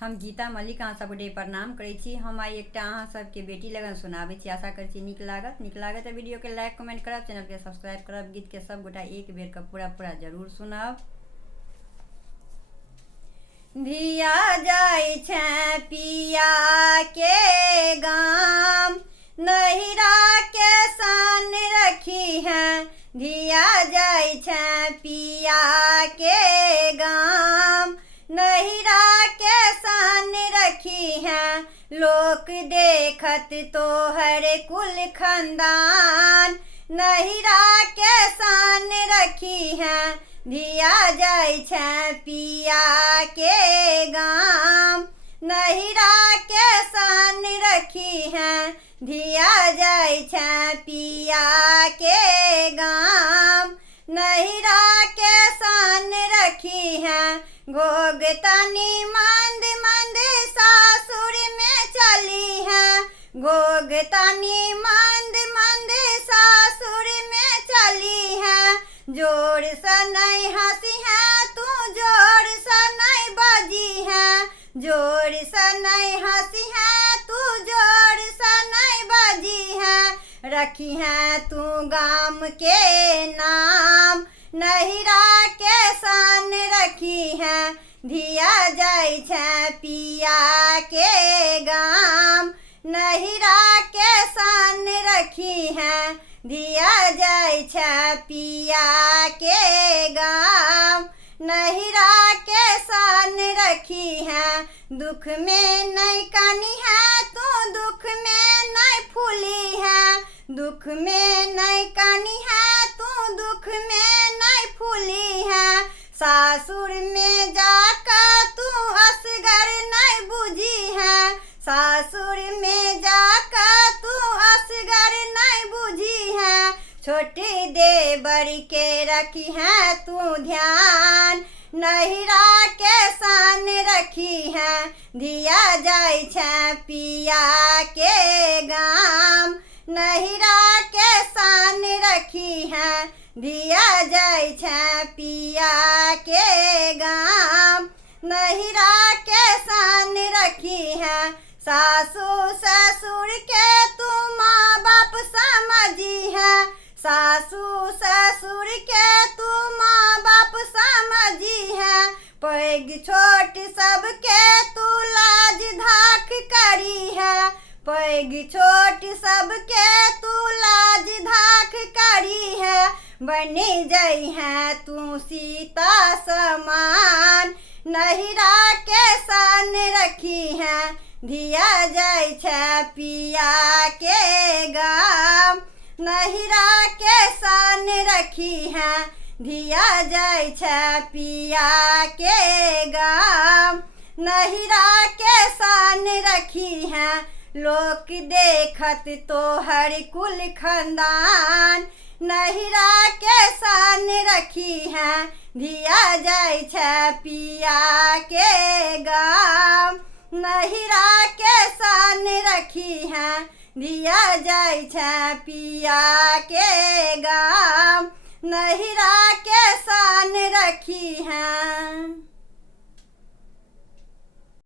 हम गीता मलिक अहाँ सबके प्रणाम करै छी। हम आई एकटा अहाँ सबके बेटी लगन सुनाबै छी। आशा करै छी नीक लागत तऽ वीडियो के लाइक कमेंट करब, चैनल के सब्सक्राइब करब। गीत के सब गोटा एक बेर के पूरा जरूर सुनब। धिया जाय छै पिया के गाम, नहिरा के सान रखी है। धिया जाय छै पिया के गाम, नहिरा के सान रखी है। लोक देखत तोहर कुल खानदान, नहिरा के सान रखी है। धिया जाय छै पिया के गाम, नहिरा के सान रखी है। धिया जाय छै पिया के गाम, नहिरा के सान रखी है। घोग तनी मंद मंद सासुर में चली है। घोग तनी मंद मंद सासुर में चली है। जोर से नहीं हंसी है तू, जोर से नहीं बजी है। जोर से नहीं हंसी है तू, जोर से नहीं बजी है। रखी है तू गाम के नाम, नहिरा के सान रखी है। धिया जाय छै पिया के गाम, नहिरा के सान रखी है। धिया जाय छै पिया के गाम, नहिरा के सान रखी है। दुख में नहीं कानी है तू, दुख में नहीं फूली है। दुख में नहीं कानी है तू, दुख में नहीं फूली है। सासुर में जाकर तू असगर नहीं बुझी है। सासुर में जाकर तू असगर नहीं बुझी है। छोटी देवर के रखी है तू ध्यान, नहिरा के सान रखी है। धिया जाय छै पिया के गाम, नहिरा के सान रखी है। धिया जाय छै पिया के गाम, नहिरा के सान रखी है। सासू ससुर के तू माँ बाप समझी है। सासू ससुर के तू माँ बाप समझी है। पैघ छोट सबके तू लाज धाक करी है। पैघ छोट सबके तू लाज धाक करी है। बनी जाई है तू सीता समान, नहिरा के सान रखी है। धिया जाय छै पिया के गाम, नहिरा के सान रखी है। धिया जाय छै पिया के गाम, नहिरा के सान रखी है। लोक देखत तोहर कुल खानदान, नहिरा के सान रखी है। धिया जाय छै पिया के गाम, नहिरा के सान रखी है। धिया जाय छै पिया के गाम, नहिरा के सान रखी है।